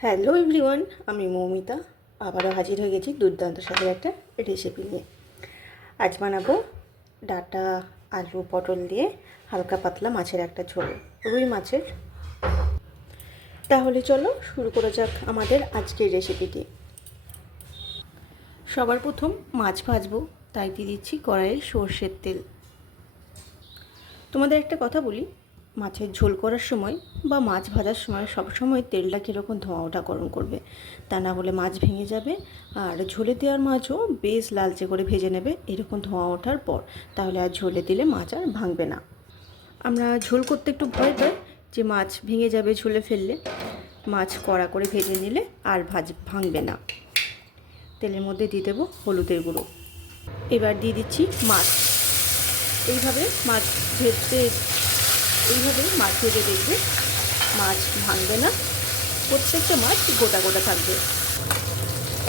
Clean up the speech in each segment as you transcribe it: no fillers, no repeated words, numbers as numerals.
Hello everyone, আমি মৌমিতা আবারও হাজির হয়ে গেছি দুর্দান্ত স্বাদের একটা রেসিপি নিয়ে। আজ বানাবো ডাঁটা, আলু, পটল দিয়ে হালকা পাতলা মাছের একটা ঝোল, রুই মাছের। তাহলে চলো শুরু করা যাক আমাদের আজকের রেসিপিটি। সবার প্রথম মাছ ভাজবো, তাই দিয়ে দিচ্ছি কড়াইয়ে সর্ষের তেল। তোমাদের একটা কথা বলি, মাছের ঝোল করার সময় বা মাছ ভাজার সময় সবসময় তেলটা কীরকম ধোঁয়া ওঠা গরম করবে, তা না হলে মাছ ভেঙে যাবে। আর ঝোলে দেওয়ার মাছও বেশ লালচে করে ভেজে নেবে এরকম ধোঁয়া ওঠার পর, তাহলে আর ঝোলে দিলে মাছ আর ভাঙবে না। আমরা ঝোল করতে একটু ভয় পাই যে মাছ ভেঙে যাবে ঝোলে ফেললে, মাছ কড়া করে ভেজে নিলে আর ভাঙবে না। তেলের মধ্যে দিয়ে দেবো হলুদের গুঁড়ো। এবার দিয়ে দিচ্ছি মাছ। এইভাবে মাছ ভেজে দেখবে মাছ ভাঙবে না, প্রত্যেকটা মাছ গোটা গোটা থাকবে।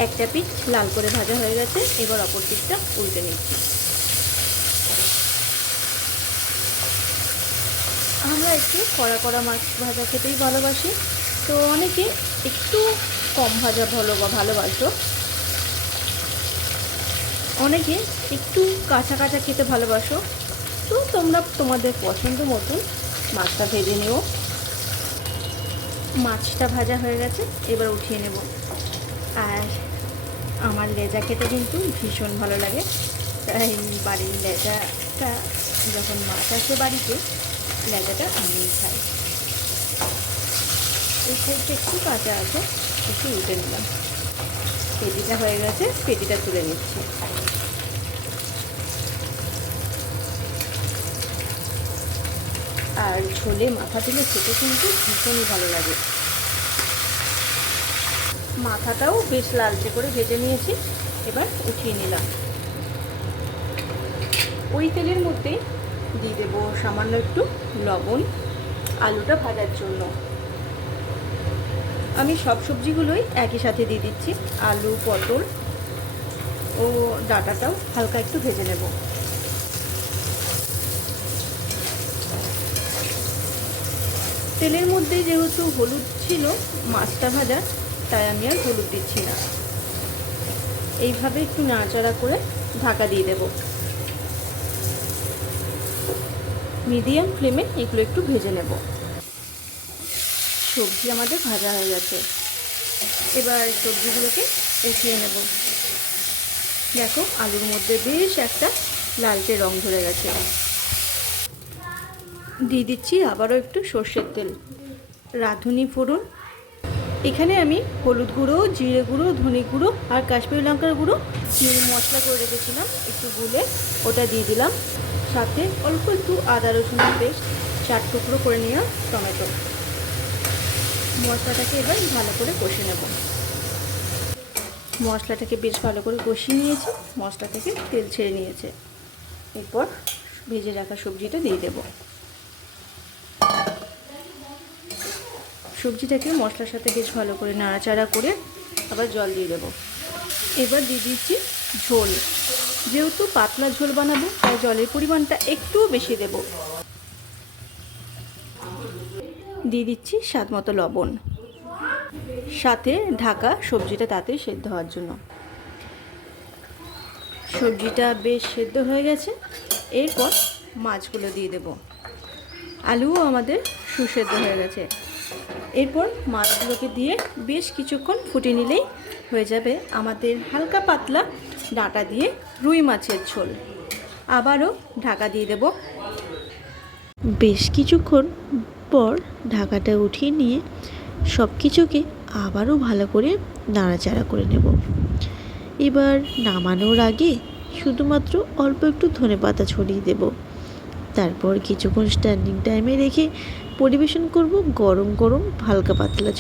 একটা পিঠ লাল করে ভাজা হয়ে গেছে, এবার অপর পিঠটা উল্টে নিচ্ছি। আমরা একটু কড়া কড়া মাছ ভাজা খেতেই ভালোবাসি, তো অনেকে একটু কম ভাজা ভালোবাসো, অনেকে একটু কাঁচা কাঁচা খেতে ভালোবাসো। তো তোমরা তোমাদের পছন্দ মতন মাছটা ভেজে নেও। মাছটা ভাজা হয়ে গেছে, এবার উঠিয়ে নেব। আর আমার লেজা খেতে কিন্তু ভীষণ ভালো লাগে, তাই বাড়ির লেজাটা যখন মাছ আসে বাড়িতে, লেজাটা আমিই খাই। এই সাইডটা একটু কাঁচা আছে, একটু উঠে নিলাম। পেটিটা হয়ে গেছে, পেটিটা তুলে নিচ্ছি। আর ঝোলে মাথা দিলে খেতে কিন্তু ভীষণই ভালো লাগে। মাথাটাও বেশ লালচে করে ভেজে নিয়েছি, এবার উঠিয়ে নিলাম। ওই তেলের মধ্যে দিয়ে দেবো সামান্য একটু লবণ, আলুটা ভাজার জন্য। আমি সব সবজিগুলোই একই সাথে দিয়ে দিচ্ছি। আলু, পটল ও ডাঁটাটাও হালকা একটু ভেজে নেব। তেলের মধ্যে যেহেতু হলুদ ছিল মাছটা ভাজা, তাই আমি আর হলুদ দিচ্ছি না। এইভাবে একটু নাড়াচাড়া করে ঢাকা দিয়ে দেব। মিডিয়াম ফ্লেমে এগুলো একটু ভেজে নেব। সবজি আমাদের ভাজা হয়ে গেছে, এবার সবজিগুলোকে উঠিয়ে নেব। দেখো আলুর মধ্যে বেশ একটা লালচে রং ধরে গেছে। দিয়ে দিচ্ছি আবারও একটু সর্ষের তেল, রাঁধুনি ফোড়ন। এখানে আমি হলুদ গুঁড়ো, জিরে গুঁড়ো, ধনে গুঁড়ো আর কাশ্মীরি লঙ্কার গুঁড়ো মশলা করে রেখেছিলাম, একটু গুলে ওটা দিয়ে দিলাম। সাথে অল্প একটু আদা রসুনের পেস্ট, 4 টুকরো করে নেওয়া টমেটো। মশলাটাকে এবার ভালো করে কষে নেব। মশলাটাকে বেশ ভালো করে কষিয়ে নিয়েছি, মশলা থেকে তেল ছেড়ে নিয়েছে। এরপর ভেজে রাখা সবজিটা দিয়ে দেব। সবজিটাকে মশলার সাথে বেশ ভালো করে নাড়াচাড়া করে আবার জল দিয়ে দেব। এবার দিয়ে দিচ্ছি ঝোল। যেহেতু পাতলা ঝোল বানাবো, তাই জলের পরিমাণটা একটু বেশি দেব। দিয়ে দিচ্ছি স্বাদ মতো লবণ, সাথে ঢাকা সবজিটা তাড়াতাড়ি সেদ্ধ হওয়ার জন্য। সবজিটা বেশ সেদ্ধ হয়ে গেছে, এরপর মাছগুলো দিয়ে দেব। আলুও আমাদের সুসেদ্ধ হয়ে গেছে। এরপর মাছগুলোকে দিয়ে বেশ কিছুক্ষণ ফুটিয়ে নিলেই হয়ে যাবে আমাদের হালকা পাতলা ডাঁটা দিয়ে রুই মাছের ঝোল। আবারও ঢাকা দিয়ে দেব। বেশ কিছুক্ষণ পর ঢাকাটা উঠিয়ে নিয়ে সব কিছুকে আবারও ভালো করে নাড়াচাড়া করে নেব। এবার নামানোর আগে শুধুমাত্র অল্প একটু ধনেপাতা ছড়িয়ে দেব। তারপর কিছুক্ষণ স্ট্যান্ডিং টাইমে রেখে পরিবেশন করব গরম গরম হালকা পাতলা